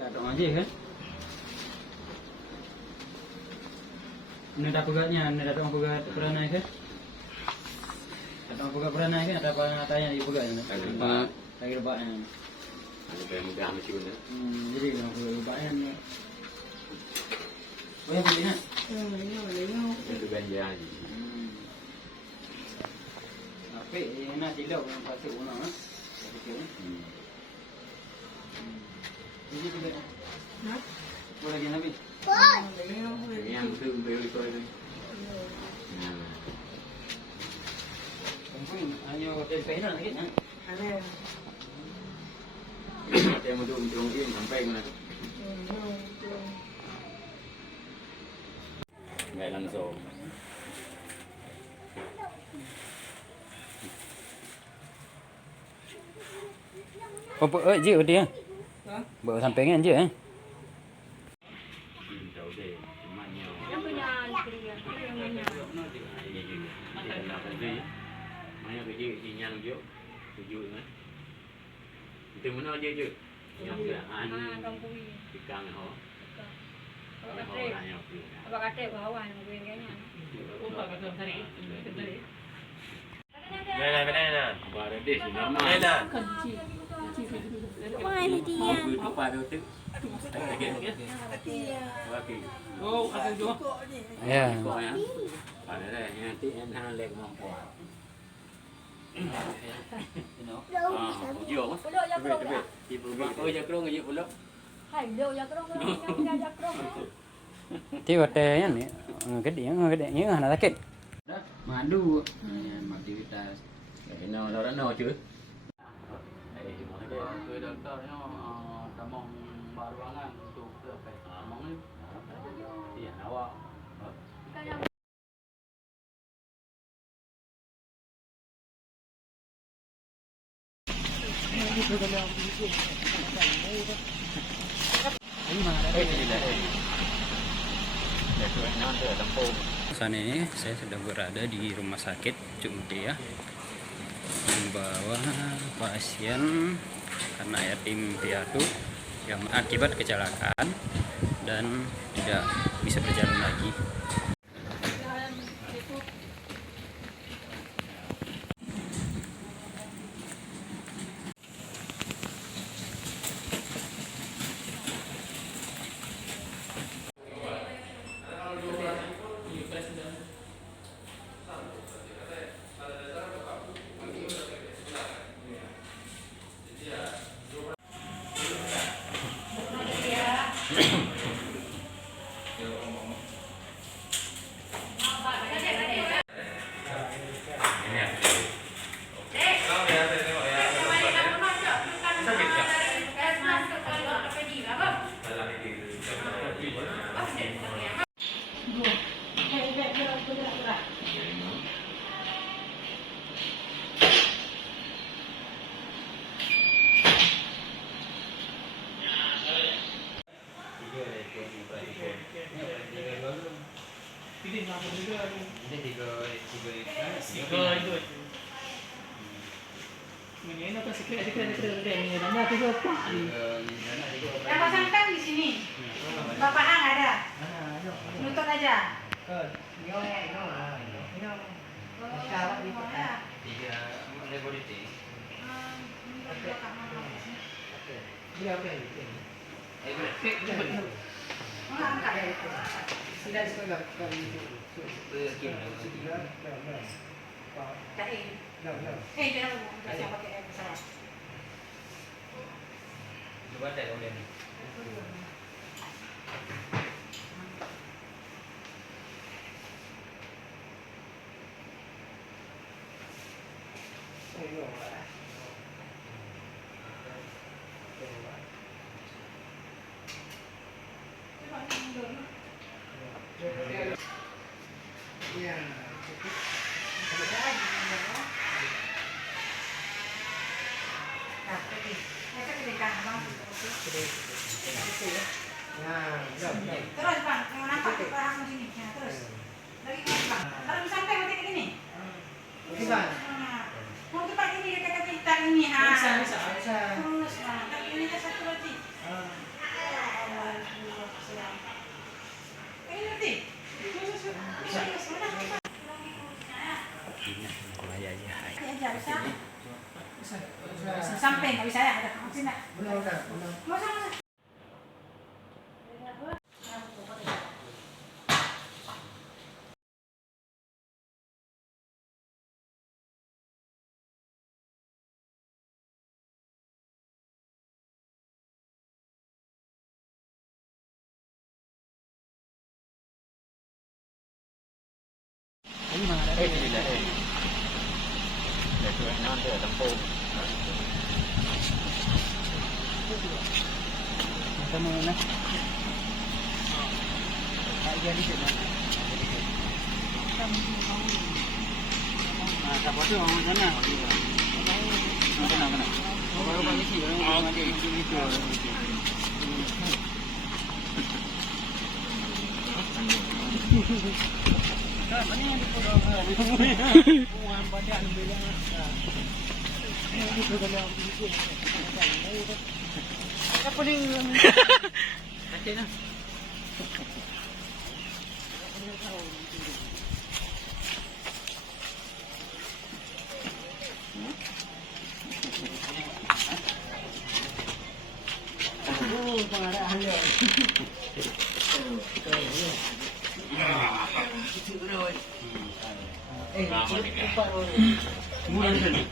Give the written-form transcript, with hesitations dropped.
Tak aja kan? Ini dah pegatnya, ini dah tak pegat peranai kan? Tak pegat peranai kan? Ada apa tanya di pegatnya? Lagi rebaknya. Ada yang mudah macam mana? Jadi kalau rebaknya. Oh yang pilih kan? Itu ganja. Apa? Nak tidak yang pasal guna kan? Jadi pilih. Nak? Boleh lagi nabi? Yang tu beli kau itu. Mungkin hanya kainan lagi kan? Ada. Ada yang untuk mungkin sampai mana tu? Enggak langsung. Apa je dia? Bawa sampai kan je Yang punya isteri yang punya. Mana kerja yang je, tujuh kan? Itu mana je je? Yang kerajaan, ikan ho. Apa kata bawah yang gue kayaknya. Mana? Baru deh, normal. Mana dia? Apa tu tu? Oh, ada juga. Ya. Kau ya. Ada dah. Nanti enak lek mampu. Jauh mas. Pulau Jakrong ya? Ibu oh Jakrong aja pulau. Hai, Pulau Jakrong yang Jakrong. Tiba teh ni, gede ni anak sakit. Dah, madu, madu kita. No, orang no chưa? Ke doktornya tamong baruangan untuk apa? Tamong ni. Iya, awak. Saat ini saya sudah berada di rumah sakit Cuk Mutia, membawa pasien karena yatim piatu yang akibat kecelakaan dan tidak bisa berjalan lagi. Yang pasang kan di sini. Bapak Ang ada. Nutut aja. Jangan pakai pesawat. Coba tak boleh ni. Terus bang, yang nampak di belakang sini. Terus. Lagi ke bang. Kalau sampai mati ke gini. Mau kita ini dekat kita ini ha. Bisa. Terus bang, tapi ini satu lagi. ingat bahaya ya. Aja bisa. Sampai nggak bisa ya, ada sini. Benar. Masa. Mana? Jadi sini. Nah, siapa tu orang sana? Mana? Baru balik sini. Mana yang dikorang? Uang badan bilang. Apa ni? Macam mana? Pengarahan dia. Lupa. Murah sekali.